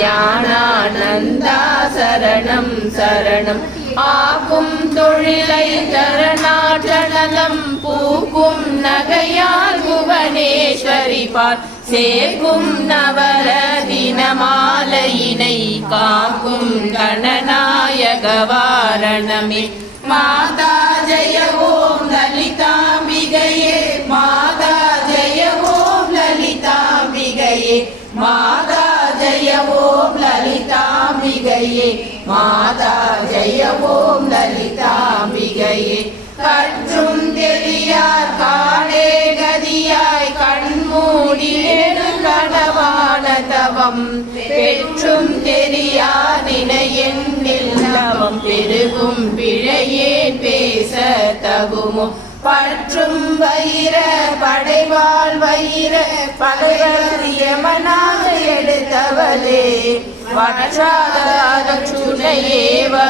ஞானானந்தா சரணம் சரணம். ஆக்கும் தொழிலை தரணாற்றநலம் பூக்கும் நகையால் புவனேஸ்வரி பால் சேர்க்கும் நவரதின மாலையினை காக்கும் கணநாயக வாரணமே. மாதா ஜெய ஓம் லலிதாம்பிகையே, மாதா ஜெய ஓம் லலிதாம்பிகையே, மாதா ஜெய ஓம் லலிதாம்பிகையே, மாதா ஜெய ஓம் லலிதாம்பிகையே. கற்றும் தெரியார் காடே கதியாய் கண்மூடி கனவான தவம் பெற்றும் தெரியா நினையெண்ணில் தவம் பெருகும் பிழையே பேச தகுமோ. பற்றும் வைர படைவாள் வைர பகைவரியமனாக எடுத்தவளே, வற்றாத சுனையே